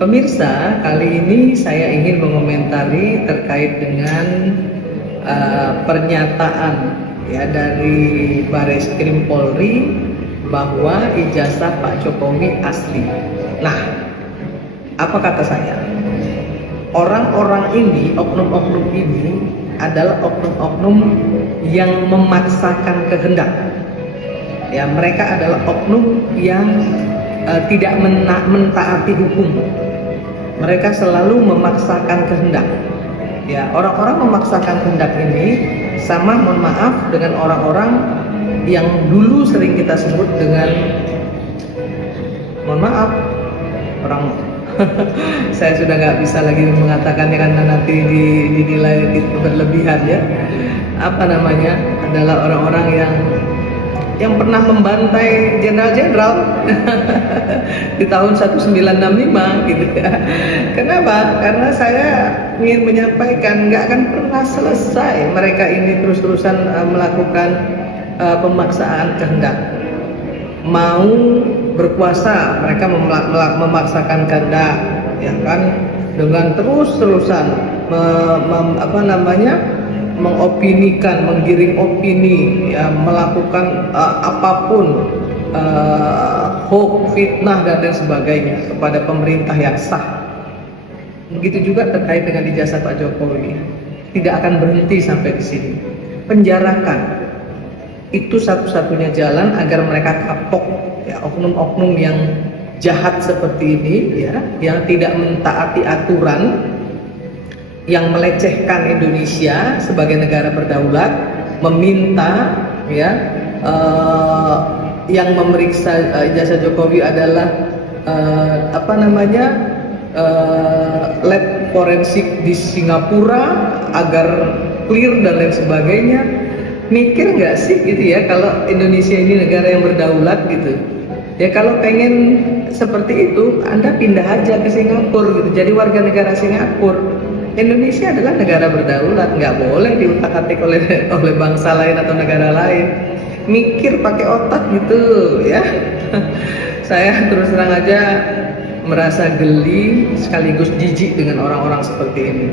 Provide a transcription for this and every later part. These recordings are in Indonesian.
Pemirsa, kali ini saya ingin mengomentari terkait dengan pernyataan ya dari Bareskrim Polri bahwa ijazah Pak Jokowi asli. Nah, apa kata saya? Orang-orang ini, oknum-oknum ini adalah oknum-oknum yang memaksakan kehendak. Ya, mereka adalah oknum yang tidak mentaati hukum. Mereka selalu memaksakan kehendak. Ya, orang-orang memaksakan kehendak ini sama, mohon maaf, dengan orang-orang yang dulu sering kita sebut dengan, mohon maaf, orang saya sudah nggak bisa lagi mengatakannya karena nanti dinilai berlebihan ya. Apa namanya? Adalah orang-orang yang pernah membantai jenderal-jenderal di tahun 1965 gitu ya. Kenapa? Karena saya ingin menyampaikan nggak akan pernah selesai mereka ini terus-terusan melakukan pemaksaan kehendak. Mau berkuasa, mereka memaksakan kehendak, ya kan, dengan terus-terusan mengopinikan, menggiring opini, ya, melakukan apapun, hoax, fitnah dan lain sebagainya kepada pemerintah yang sah. Begitu juga terkait dengan ijazah Pak Jokowi, tidak akan berhenti sampai di sini. Penjarakan itu satu-satunya jalan agar mereka kapok, ya, oknum-oknum yang jahat seperti ini, ya, yang tidak mentaati aturan, yang melecehkan Indonesia sebagai negara berdaulat, meminta, ya, yang memeriksa ijazah Jokowi adalah lab forensik di Singapura agar clear dan lain sebagainya. Mikir nggak sih gitu ya, kalau Indonesia ini negara yang berdaulat gitu ya, kalau pengen seperti itu Anda pindah aja ke Singapura gitu, jadi warga negara Singapura. Indonesia adalah negara berdaulat, nggak boleh diutak-atik oleh bangsa lain atau negara lain. Mikir pakai otak gitu ya. Saya terus terang aja merasa geli sekaligus jijik dengan orang-orang seperti ini.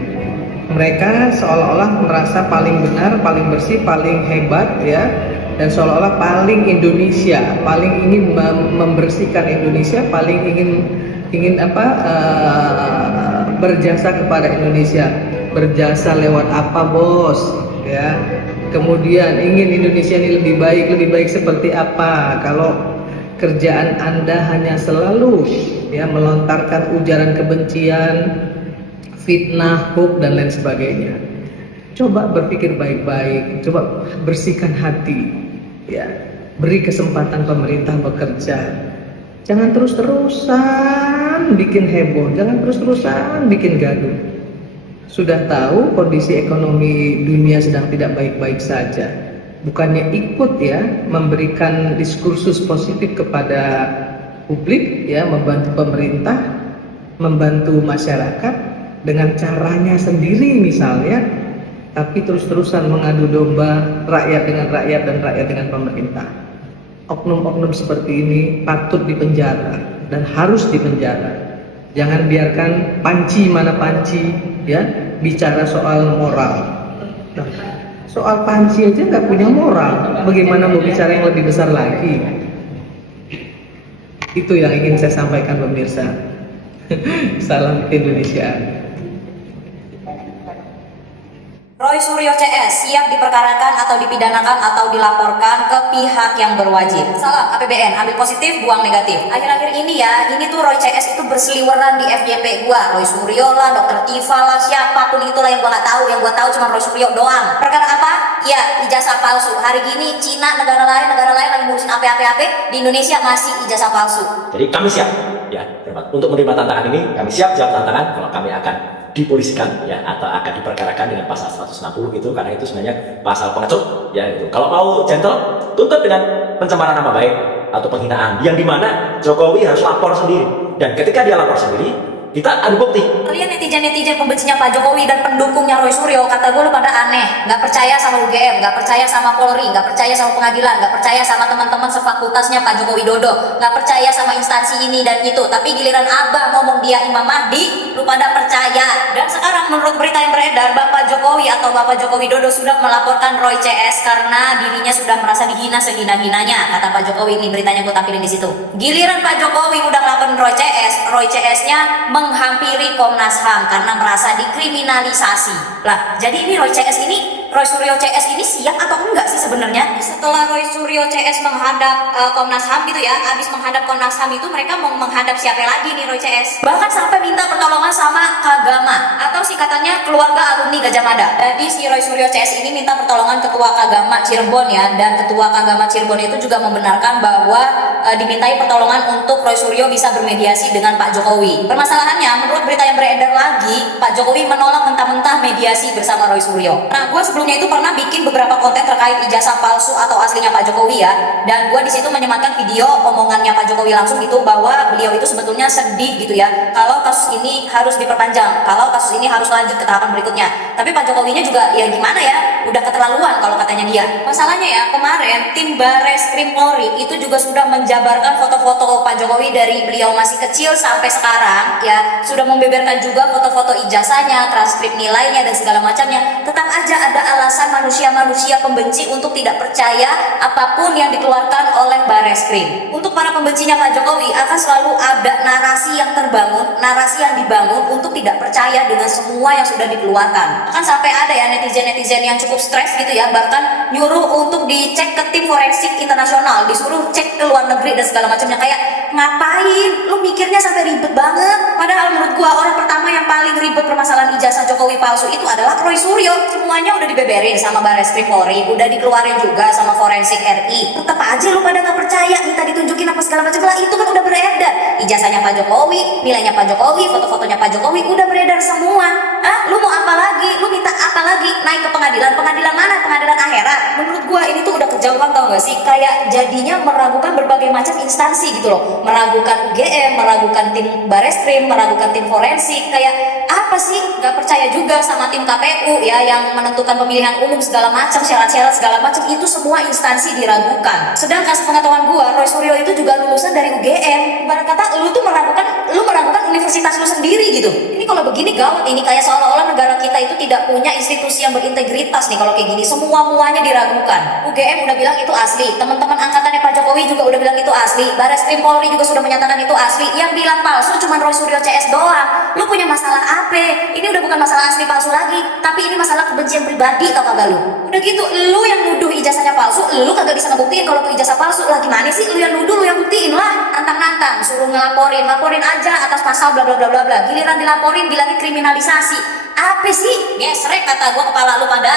Mereka seolah-olah merasa paling benar, paling bersih, paling hebat, ya, dan seolah-olah paling Indonesia, paling ingin membersihkan Indonesia, paling ingin berjasa kepada Indonesia. Berjasa lewat apa, bos? Ya. Kemudian ingin Indonesia ini lebih baik seperti apa? Kalau kerjaan Anda hanya selalu, ya, melontarkan ujaran kebencian, fitnah, hoax dan lain sebagainya. Coba berpikir baik-baik, coba bersihkan hati, ya. Beri kesempatan pemerintah bekerja. Jangan terus-terusan bikin heboh, jangan terus-terusan bikin gaduh. Sudah tahu kondisi ekonomi dunia sedang tidak baik-baik saja. Bukannya ikut, ya, memberikan diskursus positif kepada publik, ya, membantu pemerintah, membantu masyarakat dengan caranya sendiri misalnya, tapi terus-terusan mengadu domba rakyat dengan rakyat dan rakyat dengan pemerintah. Oknum-oknum seperti ini patut dipenjara dan harus dipenjara. Jangan biarkan panci mana panci, ya, bicara soal moral. Nah, soal panci aja nggak punya moral, bagaimana mau bicara yang lebih besar lagi? Itu yang ingin saya sampaikan, pemirsa. Salam Indonesia. Roy Suryo CS siap diperkarakan atau dipidanakan atau dilaporkan ke pihak yang berwajib. Salam APBN, ambil positif, buang negatif. Akhir-akhir ini ya, ini tuh Roy CS itu berseliweran di FYP gua. Roy Suryo lah, Dr. Tifa lah, siapapun itulah yang gua nggak tahu. Yang gua tahu cuma Roy Suryo doang. Perkara apa? Ya, ijazah palsu. Hari gini Cina, negara lain lagi ngurusin apa-apa, di Indonesia masih ijazah palsu. Jadi kami siap, ya, untuk menerima tantangan ini. Kami siap jawab tantangan kalau kami akan dipolisikan, ya, atau akan diperkarakan dengan pasal 160 gitu, karena itu sebenarnya pasal pengecut, ya, itu. Kalau mau gentle, tuntut dengan pencemaran nama baik atau penghinaan, yang dimana Jokowi harus lapor sendiri, dan ketika dia lapor sendiri, Kita adu bukti. Kalian netizen-netizen pembencinya Pak Jokowi dan pendukungnya Roy Suryo, kata gue lu pada aneh, nggak percaya sama UGM, nggak percaya sama Polri, nggak percaya sama pengadilan, nggak percaya sama teman-teman sefakultasnya Pak Joko Widodo, nggak percaya sama instansi ini dan itu. Tapi giliran abah ngomong dia Imam Mahdi, lu pada percaya. Dan sekarang menurut berita yang beredar, Bapak Jokowi atau Bapak Joko Widodo sudah melaporkan Roy CS karena dirinya sudah merasa dihina segina-ginanya. Kata Pak Jokowi, ini beritanya gue tampilin di situ. Giliran Pak Jokowi udah ngelaporin Roy CS-nya menghampiri Komnas HAM karena merasa dikriminalisasi. Lah, jadi ini Roy Suryo CS ini siap atau enggak sih sebenarnya? Setelah Roy Suryo CS menghadap Komnas HAM gitu ya, habis menghadap Komnas HAM itu mereka mau menghadap siapa lagi nih Roy CS? Bahkan sampai minta pertolongan sama Kagama atau singkatannya keluarga alumni Gajah Mada. Jadi si Roy Suryo CS ini minta pertolongan Ketua Kagama Cirebon ya, dan Ketua Kagama Cirebon itu juga membenarkan bahwa dimintai pertolongan untuk Roy Suryo bisa bermediasi dengan Pak Jokowi. Permasalahannya, menurut berita yang beredar lagi, Pak Jokowi menolak mentah-mentah mediasi bersama Roy Suryo. Nah, gue sebelumnya itu pernah bikin beberapa konten terkait ijazah palsu atau aslinya Pak Jokowi ya, dan gue di situ menyematkan video omongannya Pak Jokowi langsung gitu bahwa beliau itu sebetulnya sedih gitu ya kalau kasus ini harus diperpanjang, kalau kasus ini harus lanjut ke tahapan berikutnya. Tapi Pak Jokowinya juga ya gimana ya, udah keterlaluan kalau katanya dia. Masalahnya ya, kemarin tim Bareskrim Polri itu juga sudah menjabarkan foto-foto Pak Jokowi dari beliau masih kecil sampai sekarang ya, sudah membeberkan juga foto-foto ijazahnya, transkrip nilainya dan segala macamnya. Tetap aja ada alasan manusia-manusia pembenci untuk tidak percaya apapun yang dikeluarkan oleh Bareskrim. Untuk para pembencinya Pak Jokowi akan selalu ada narasi yang terbangun, narasi yang dibangun untuk tidak percaya dengan semua yang sudah dikeluarkan. Bahkan sampai ada ya netizen-netizen yang cukup stres gitu ya, bahkan nyuruh untuk dicek ke tim forensik internasional, disuruh cek ke luar negeri dan segala macamnya. Kayak ngapain? Lu mikirnya sampai ribet banget. Padahal menurut gua orang pertama yang paling ribet permasalahan ijazah Jokowi palsu itu adalah Roy Suryo. Semuanya udah dibeberin sama Bareskrim Polri, udah dikeluarin juga sama forensik RI. Tetap aja lu pada nggak percaya, minta ditunjukin apa segala macam lah. Itu kan udah beredar. Ijazahnya Pak Jokowi, nilainya Pak Jokowi, foto-fotonya Pak Jokowi udah beredar semua. Lu mau apa lagi? Lu minta apa lagi? Naik ke pengadilan? Pengadilan mana? Pengadilan akhirat? Menurut gua ini tuh udah kejauhan, tau gak sih? Kayak jadinya meragukan berbagai macam instansi gitu loh. Meragukan UGM, meragukan tim Bareskrim, meragukan tim forensik. Kayak apa sih? Gak percaya juga sama tim KPU ya yang menentukan pemilihan umum segala macam, syarat-syarat segala macam, itu semua instansi diragukan. Sedangkan sepengetahuan gua, Roy Suryo itu juga lulusan dari UGM. Ibarat kata lu tuh meragukan universitas lu sendiri gitu. Ini kalau begini gawat, ini kayak seolah-olah negara kita itu tidak punya institusi yang berintegritas nih kalau kayak gini. Semua-muanya diragukan. UGM udah bilang itu asli, teman-teman angkatannya Pak Jokowi juga udah bilang itu asli, Bareskrim Polri juga sudah menyatakan itu asli. Yang bilang palsu cuma Roy Suryo CS doang. Lu punya masalah apa? Ini udah bukan masalah asli palsu lagi, tapi ini masalah kebencian pribadi, tau kagak lu? Udah gitu, lu yang nuduh ijazahnya palsu, lu kagak bisa ngebuktiin kalau tuh ijazah palsu. Lah gimana sih? Lu yang nuduh, lu yang buktiin lah. Nantang-nantang, suruh laporin aja atas pasal bla bla bla bla bla. Giliran dilaporin bilangnya kriminalisasi. Apa sih? Gesrek kata gua kepala lu pada.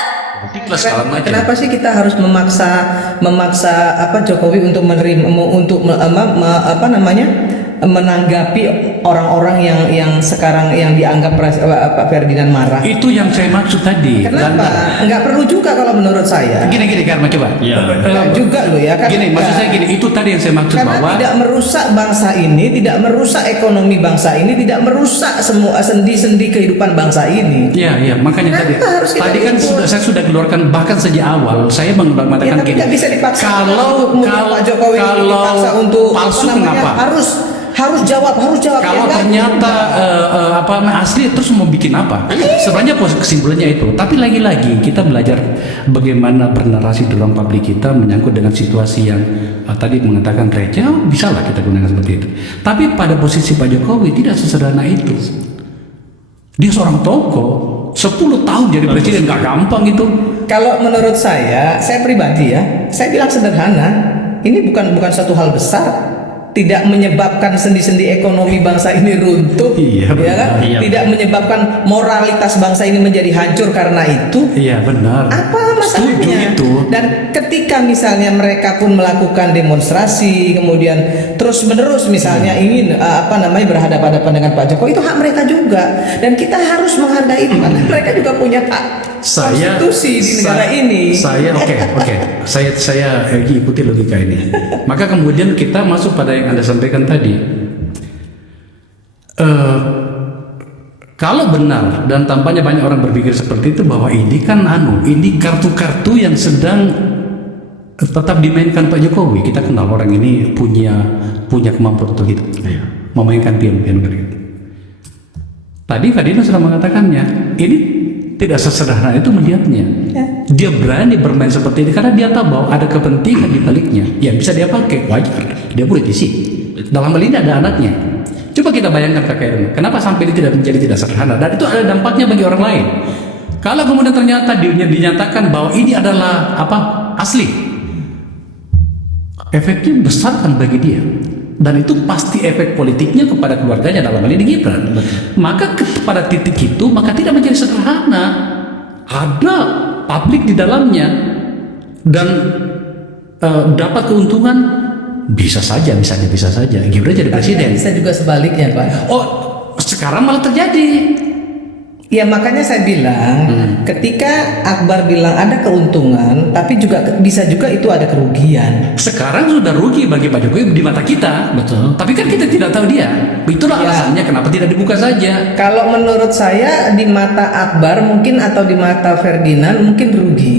Kenapa sih kita harus memaksa apa Jokowi untuk menerima menanggapi orang-orang yang sekarang yang dianggap Pak Ferdinand marah? Itu yang saya maksud tadi. Kenapa? Nggak perlu juga kalau menurut saya. Gini Karma coba. Ya. Nggak juga loh ya. Gini, maksud saya gini, itu tadi yang saya maksud karena bahwa tidak merusak bangsa ini, tidak merusak ekonomi bangsa ini, tidak merusak semua sendi-sendi kehidupan bangsa ini. Iya, makanya tadi kan saya sudah keluarkan bahkan sejak awal saya mengatakan tapi gini. nggak bisa dipaksa. Kalau Pak Jokowi dipaksa untuk palsu kenapa? Harus jawab. Kalau ya, ternyata asli terus mau bikin apa? Sebenarnya kesimpulannya itu. Tapi lagi-lagi kita belajar bagaimana bernarasi di ruang publik kita menyangkut dengan situasi yang tadi mengatakan receh, bisa lah kita gunakan seperti itu. Tapi pada posisi Pak Jokowi tidak sesederhana itu. Dia seorang tokoh, 10 tahun jadi presiden gak gampang itu. Kalau menurut saya pribadi ya, saya bilang sederhana. Ini bukan suatu hal besar. Tidak menyebabkan sendi-sendi ekonomi bangsa ini runtuh, Iya, ya kan? Iya. Tidak menyebabkan moralitas bangsa ini menjadi hancur karena itu. Iya benar. Apa masalahnya? Setuju itu. Dan ketika misalnya mereka pun melakukan demonstrasi, kemudian terus-menerus misalnya ingin berhadapan-hadapan dengan Pak Jokowi, itu hak mereka juga. Dan kita harus menghargai itu karena mereka juga punya hak konstitusi di negara ini. Oke. Saya ikuti logika ini. Maka kemudian kita masuk pada yang Anda sampaikan tadi. Kalau benar dan tampaknya banyak orang berpikir seperti itu, bahwa ini kan ini kartu-kartu yang sedang tetap dimainkan Pak Jokowi. Kita kenal orang ini punya kemampuan untuk itu, memainkan pion-pion gitu. Tadi Ferdinand sudah mengatakannya, ini tidak sesederhana itu melihatnya. Dia berani bermain seperti ini karena dia tahu bahwa ada kepentingan di baliknya. Ya bisa dia pakai, wajar. Dia politisi. Dalam hal ini ada anaknya. Coba kita bayangkan Kakak Irma, kenapa sampai ini tidak sederhana, dan itu ada dampaknya bagi orang lain. Kalau kemudian ternyata dinyatakan bahwa ini adalah asli, efeknya besar kan bagi dia, dan itu pasti efek politiknya kepada keluarganya, dalam hal ini Gibran. Maka pada titik itu maka tidak menjadi sederhana, ada publik di dalamnya dan dapat keuntungan. Bisa saja Gibran jadi presiden. Bisa juga sebaliknya, Pak. Oh, sekarang malah terjadi. Ya makanya saya bilang, ketika Akbar bilang ada keuntungan, tapi juga bisa juga itu ada kerugian. Sekarang sudah rugi bagi Pak Jokowi di mata kita. Betul. Tapi kan kita tidak tahu dia. Itulah alasannya kenapa tidak dibuka saja. Kalau menurut saya di mata Akbar mungkin, atau di mata Ferdinand mungkin rugi.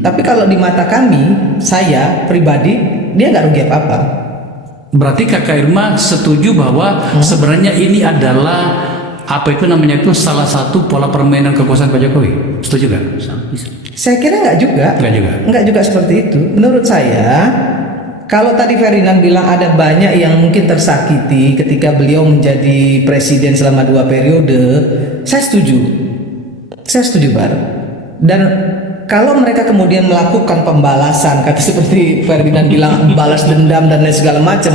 Tapi kalau di mata kami, saya pribadi, dia nggak rugi apa-apa. Berarti Kakak Irma setuju bahwa sebenarnya ini adalah salah satu pola permainan kekuasaan Pak Jokowi. Setuju nggak? Saya kira nggak juga. Nggak juga seperti itu. Menurut saya, kalau tadi Ferdinand bilang ada banyak yang mungkin tersakiti ketika beliau menjadi presiden selama 2 periode, saya setuju Bar. Dan kalau mereka kemudian melakukan pembalasan, kata seperti Ferdinand bilang, balas dendam dan lain segala macam,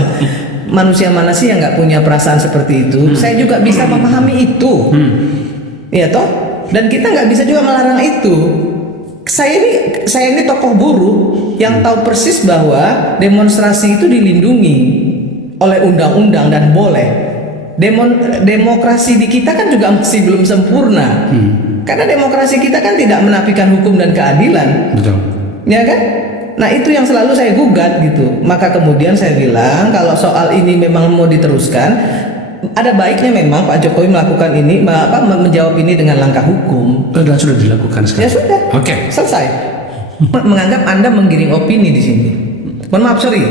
manusia mana sih yang nggak punya perasaan seperti itu? Saya juga bisa memahami itu, ya toh. Dan kita nggak bisa juga melarang itu. Saya ini tokoh buruh yang tahu persis bahwa demonstrasi itu dilindungi oleh undang-undang dan boleh. Demokrasi di kita kan juga masih belum sempurna. Karena demokrasi kita kan tidak menafikan hukum dan keadilan. Betul. Ya kan? Nah itu yang selalu saya gugat gitu. Maka kemudian saya bilang, kalau soal ini memang mau diteruskan, ada baiknya memang Pak Jokowi melakukan ini, menjawab ini dengan langkah hukum. Dan sudah dilakukan sekarang. Ya sudah. Oke. Selesai. Menganggap Anda menggiring opini di sini. Mohon maaf, sorry.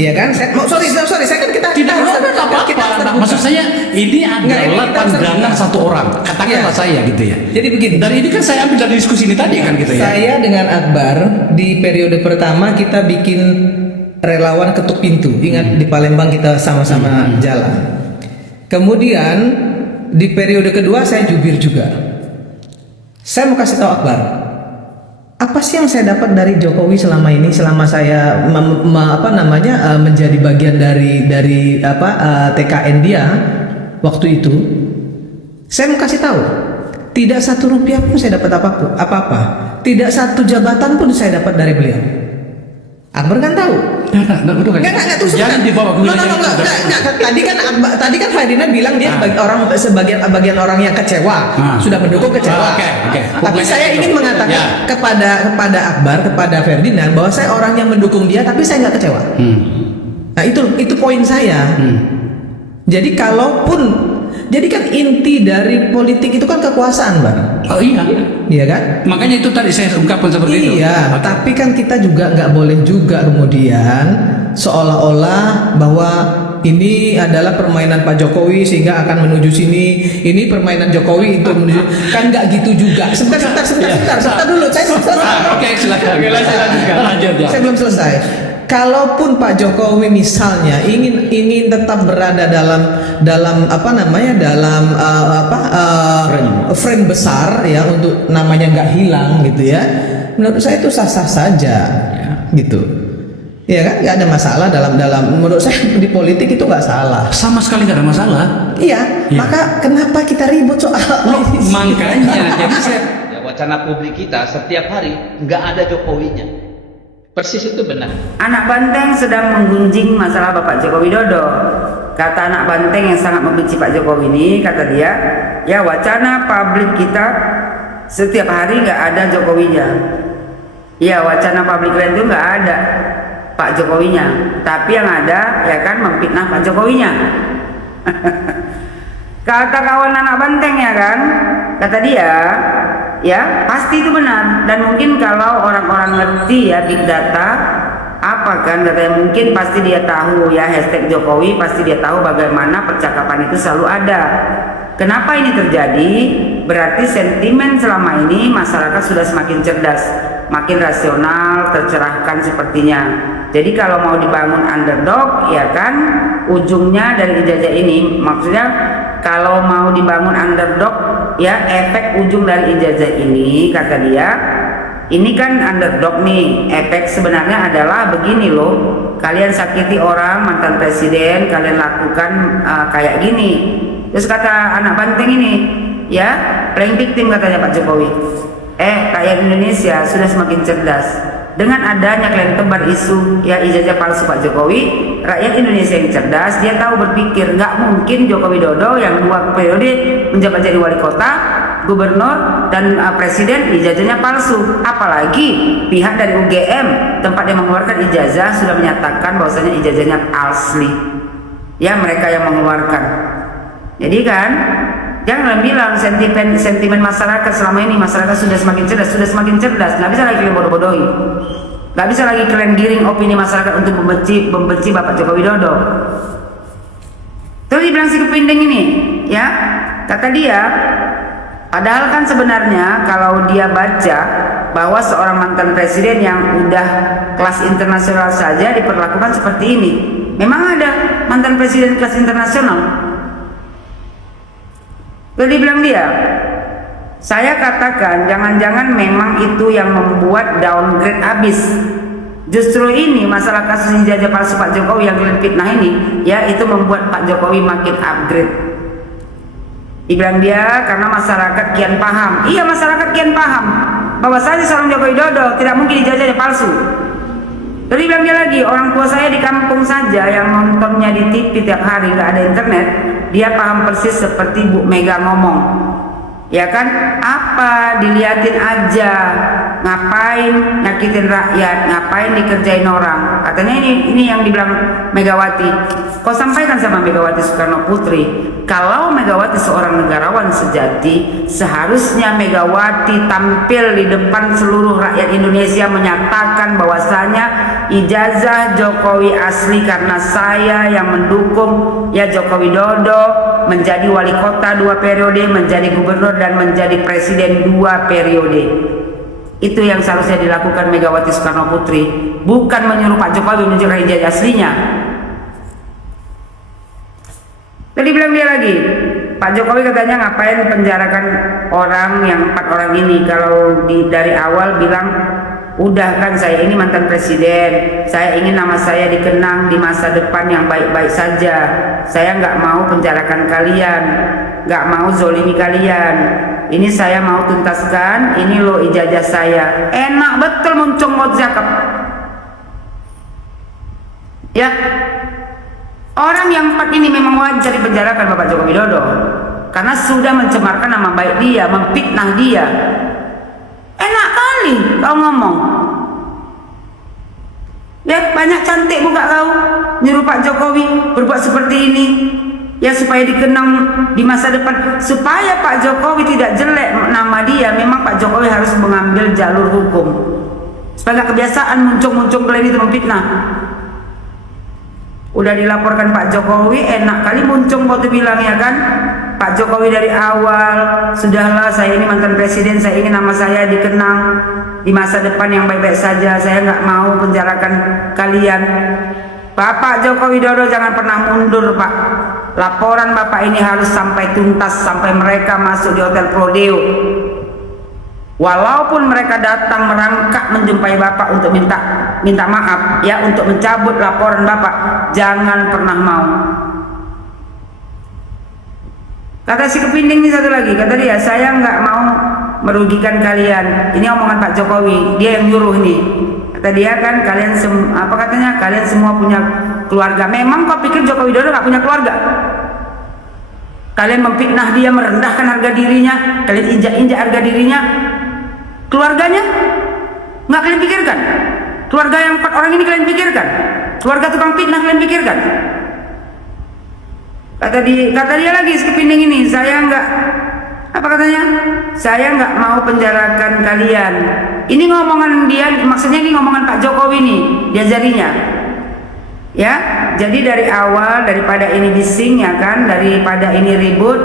Iya kan? Sorry. Saya kan kita harus apa-apa. Maksud saya ini adalah pandangan satu orang. Katakanlah saya gitu ya. Jadi begini. Dan ini kan saya ambil dari diskusi ini tadi kan gitu ya. Saya dengan Akbar di periode pertama kita bikin relawan ketuk pintu. Ingat di Palembang kita sama-sama jalan. Kemudian di periode kedua saya jubir juga. Saya mau kasih tahu Akbar, apa sih yang saya dapat dari Jokowi selama ini, selama saya menjadi bagian dari TKN dia waktu itu. Saya mau kasih tahu, tidak 1 rupiah pun saya dapat apa-apa, tidak 1 jabatan pun saya dapat dari beliau. Akbar kan tahu. Enggak, jangan dibawa ke wilayah. Tadi kan Ferdinand bilang dia sebagian orang yang kecewa, sudah mendukung kecewa. Tapi saya ingin mengatakan kepada Akbar, kepada Ferdinand, bahwa saya orang yang mendukung dia, tapi saya nggak kecewa. Nah itu poin saya. Jadi jadi kan inti dari politik itu kan kekuasaan, Bang. Oh iya. Iya kan? Makanya itu tadi saya ungkapkan seperti itu. Iya, tapi kan kita juga nggak boleh juga kemudian seolah-olah bahwa ini adalah permainan Pak Jokowi sehingga akan menuju sini. Ini permainan Jokowi itu menuju, kan nggak gitu juga. Sebentar dulu. Saya belum selesai. Oke, silakan. Lanjut ya. Saya belum selesai. Kalaupun Pak Jokowi misalnya ingin tetap berada dalam frame besar ya, untuk namanya nggak hilang gitu ya, menurut saya itu sah-sah saja gitu ya kan, nggak ada masalah dalam menurut saya di politik itu nggak salah, sama sekali nggak ada masalah. Iya. Maka kenapa kita ribut soal makanya jadi saya wacana publik kita setiap hari nggak ada Jokowinya. Persis itu benar. Anak banteng sedang menggunjing masalah Bapak Joko Widodo. Kata anak banteng yang sangat membenci Pak Jokowi ini, kata dia, ya wacana publik kita setiap hari nggak ada Jokowinya. Ya wacana publik lain itu nggak ada Pak Jokowinya, tapi yang ada ya kan memfitnah Pak Jokowinya. Kata kawan anak banteng ya kan, kata dia, ya pasti itu benar. Dan mungkin kalau orang-orang ngerti ya big data, apa kan katanya, mungkin pasti dia tahu ya hashtag Jokowi, pasti dia tahu bagaimana percakapan itu selalu ada. Kenapa ini terjadi? Berarti sentimen selama ini masyarakat sudah semakin cerdas, makin rasional, tercerahkan sepertinya. Jadi kalau mau dibangun underdog ya kan, ujungnya dari ijazah ini, maksudnya kalau mau dibangun underdog ya, efek ujung dari ijazah ini kata dia, ini kan underdog nih, efek sebenarnya adalah begini loh, kalian sakiti orang mantan presiden, kalian lakukan kayak gini. Terus kata anak banteng ini, ya playing victim katanya Pak Jokowi. Rakyat Indonesia sudah semakin cerdas. Dengan adanya kalian tebar isu ya ijazah palsu Pak Jokowi, rakyat Indonesia yang cerdas, dia tahu berpikir, nggak mungkin Joko Widodo yang 2 periode menjabat jadi wali kota, gubernur dan presiden ijazahnya palsu. Apalagi pihak dari UGM tempat dia mengeluarkan ijazah sudah menyatakan bahwasanya ijazahnya asli. Ya mereka yang mengeluarkan. Jadi kan jangan bilang sentimen masyarakat selama ini, masyarakat sudah semakin cerdas, nggak bisa lagi kalian bodoh-bodohi, nggak bisa lagi kalian giring opini masyarakat untuk membenci Bapak Joko Widodo. Terus dibilang si kepinding ini, ya kata dia, padahal kan sebenarnya kalau dia baca bahwa seorang mantan presiden yang udah kelas internasional saja diperlakukan seperti ini, memang ada mantan presiden kelas internasional. Lalu dibilang dia, saya katakan jangan-jangan memang itu yang membuat downgrade habis. Justru ini masalah kasus ijazah palsu Pak Jokowi yang kalian fitnah ini, ya itu membuat Pak Jokowi makin upgrade. Dibilang dia karena masyarakat kian paham. Iya masyarakat kian paham bahwa saya seorang Joko Widodo tidak mungkin ijazahnya palsu. Lalu dibilang dia lagi, orang tua saya di kampung saja yang nontonnya di TV tiap hari nggak ada internet, dia paham persis seperti Bu Mega ngomong, ya kan? Apa diliatin aja, ngapain nyakitin rakyat, ngapain dikerjain orang? Katanya ini yang dibilang Megawati. Kau sampaikan sama Megawati Soekarno Putri, kalau Megawati seorang negarawan sejati, seharusnya Megawati tampil di depan seluruh rakyat Indonesia menyatakan bahwasanya ijazah Jokowi asli karena saya yang mendukung ya Joko Widodo menjadi wali kota 2 periode, menjadi gubernur dan menjadi presiden 2 periode. Itu yang seharusnya dilakukan Megawati Soekarno Putri, bukan menyuruh Pak Jokowi menunjukkan ijazah aslinya. Tadi bilang dia lagi, Pak Jokowi katanya ngapain penjarakan orang yang 4 orang ini, kalau dari awal bilang udah kan saya ini mantan presiden, saya ingin nama saya dikenang di masa depan yang baik-baik saja, saya nggak mau penjarakan kalian, nggak mau zolimi kalian, ini saya mau tuntaskan, ini loh ijazah saya. Enak betul muncung mau zakap ya. Orang yang 4 ini memang wajar dipenjarakan Bapak Joko Widodo karena sudah mencemarkan nama baik dia, memfitnah dia. Enak kali kau ngomong. Ya banyak cantik buka kau nyuruh Pak Jokowi berbuat seperti ini. Ya supaya dikenang di masa depan, supaya Pak Jokowi tidak jelek nama dia. Memang Pak Jokowi harus mengambil jalur hukum. Supaya gak kebiasaan muncung-muncung kalian itu memfitnah. Udah dilaporkan Pak Jokowi, enak kali muncung waktu bilang ya kan, Pak Jokowi dari awal, sudahlah saya ini mantan presiden, saya ingin nama saya dikenang di masa depan yang baik-baik saja, saya nggak mau penjarakan kalian. Bapak Joko Widodo jangan pernah mundur Pak, laporan Bapak ini harus sampai tuntas, sampai mereka masuk di Hotel Prodeo. Walaupun mereka datang merangkak menjumpai Bapak untuk minta maaf ya, untuk mencabut laporan Bapak, jangan pernah mau. Kata si kepinding ini satu lagi, kata dia, saya nggak mau merugikan kalian. Ini omongan Pak Jokowi, dia yang nyuruh ini. Kata dia kan kalian kalian semua punya keluarga. Memang kau pikir Joko Widodo nggak punya keluarga? Kalian memfitnah dia, merendahkan harga dirinya, kalian injak-injak harga dirinya. Keluarganya nggak kalian pikirkan? Keluarga yang 4 orang ini kalian pikirkan? Keluarga tukang fitnah kalian pikirkan? Kata dia lagi Kepinding ini, saya nggak, apa katanya, saya nggak mau penjarakan kalian. Ini ngomongan dia, maksudnya ini ngomongan Pak Jokowi nih, diajarinya. Ya, jadi dari awal, daripada ini bising ya kan, daripada ini ribut,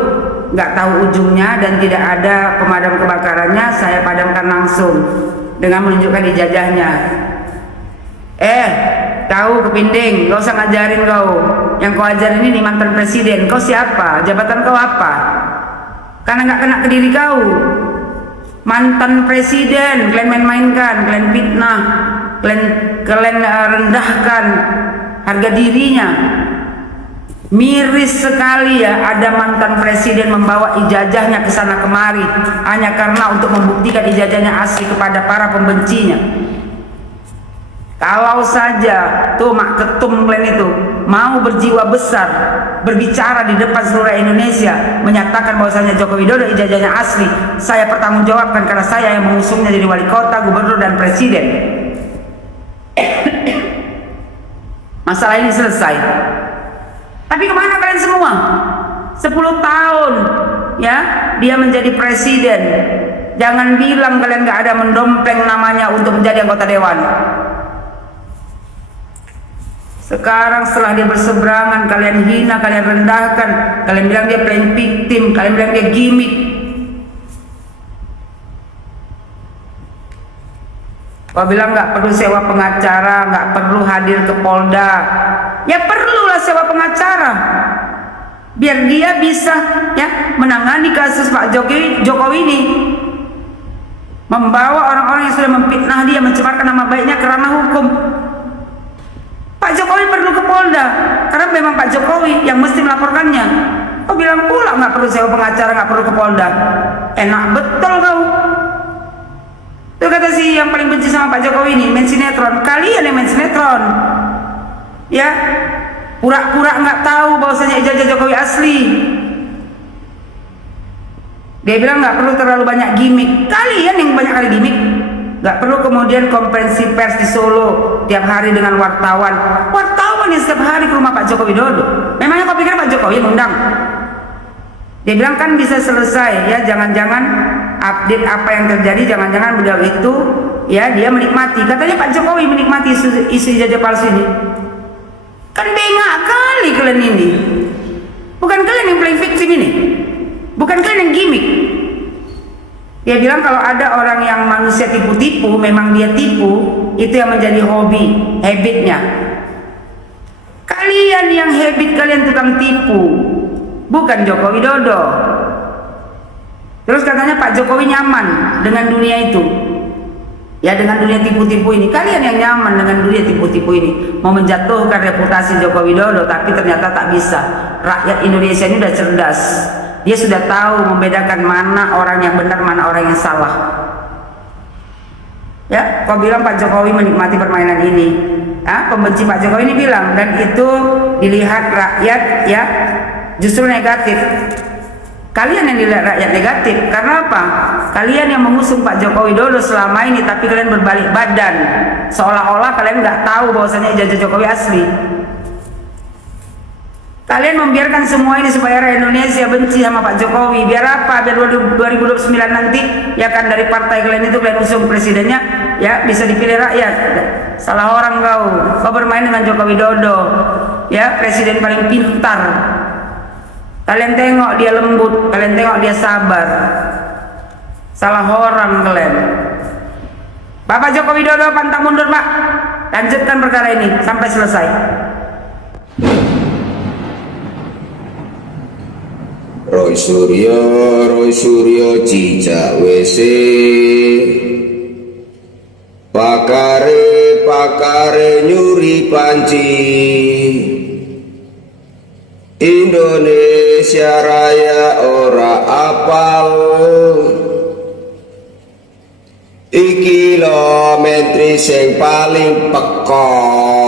nggak tahu ujungnya dan tidak ada pemadam kebakarannya, saya padamkan langsung dengan menunjukkan ijazahnya. Tahu Kepinding, gak usah ngajarin kau. Yang kau ajarin ini mantan presiden. Kau siapa? Jabatan kau apa? Karena nggak kena ke diri kau. Mantan presiden, kalian main-mainkan, kalian fitnah, kalian rendahkan harga dirinya. Miris sekali ya, ada mantan presiden membawa ijazahnya ke sana kemari hanya karena untuk membuktikan ijazahnya asli kepada para pembencinya. Kalau saja tuh Mak Ketum kalian itu mau berjiwa besar, berbicara di depan seluruh Indonesia, menyatakan bahwasanya Joko Widodo ijazahnya asli, saya pertanggungjawabkan karena saya yang mengusungnya jadi wali kota, gubernur, dan presiden. Masalah ini selesai. Tapi kemana kalian semua? 10 tahun ya dia menjadi presiden. Jangan bilang kalian gak ada mendompleng namanya untuk menjadi anggota dewan. Sekarang setelah dia berseberangan, kalian hina, kalian rendahkan, kalian bilang dia playing victim, kalian bilang dia gimmick. Kau bilang nggak perlu sewa pengacara, nggak perlu hadir ke Polda. Ya perlulah sewa pengacara, biar dia bisa ya menangani kasus Pak Jokowi ini, membawa orang-orang yang sudah memfitnah dia, mencemarkan nama baiknya ke ranah hukum. Pak Jokowi perlu ke Polda karena memang Pak Jokowi yang mesti melaporkannya. Kau bilang pula nggak perlu sewa pengacara, nggak perlu ke Polda. Enak betul kau. Itu kata si yang paling benci sama Pak Jokowi ini, main sinetron. Kalian yang main sinetron, ya pura-pura nggak tahu bahwasanya ijazah Jokowi asli. Dia bilang nggak perlu terlalu banyak gimmick. Kalian yang banyak kali gimmick. Nggak perlu kemudian konferensi pers di Solo tiap hari dengan wartawan yang setiap hari ke rumah Pak Joko Widodo. Memangnya kau pikir Pak Jokowi yang undang? Dia bilang kan bisa selesai ya, jangan-jangan update apa yang terjadi, jangan-jangan beliau itu ya dia menikmati. Katanya Pak Jokowi menikmati isu ijazah palsu ini. Kan bengak kali kalian ini. Bukan kalian yang playing victim ini, bukan kalian yang gimmick. Dia bilang kalau ada orang yang manusia tipu-tipu, memang dia tipu, itu yang menjadi hobi, habitnya. Kalian yang habit kalian tukang tipu, bukan Joko Widodo. Terus katanya Pak Jokowi nyaman dengan dunia itu, ya dengan dunia tipu-tipu ini. Kalian yang nyaman dengan dunia tipu-tipu ini, mau menjatuhkan reputasi Joko Widodo, tapi ternyata tak bisa. Rakyat Indonesia ini udah cerdas. Dia sudah tahu membedakan mana orang yang benar, mana orang yang salah. Ya, kau bilang Pak Jokowi menikmati permainan ini. Pembenci Pak Jokowi ini bilang, dan itu dilihat rakyat ya justru negatif. Kalian yang dilihat rakyat negatif. Karena apa? Kalian yang mengusung Pak Joko Widodo selama ini, tapi kalian berbalik badan, seolah-olah kalian nggak tahu bahwasanya ijazah Jokowi asli. Kalian membiarkan semua ini supaya rakyat Indonesia benci sama Pak Jokowi. Biar apa? Biar 2029 nanti ya kan dari partai kalian itu kalian usung presidennya ya bisa dipilih rakyat. Salah orang kau. Kau bermain dengan Joko Widodo. Ya, presiden paling pintar. Kalian tengok dia lembut, kalian tengok dia sabar. Salah orang kalian. Bapak Joko Widodo pantang mundur, Pak. Lanjutkan perkara ini sampai selesai. Roy Suryo cicak WC, pakare nyuri panci, Indonesia Raya ora apal, iki lo menteri sing paling pekon.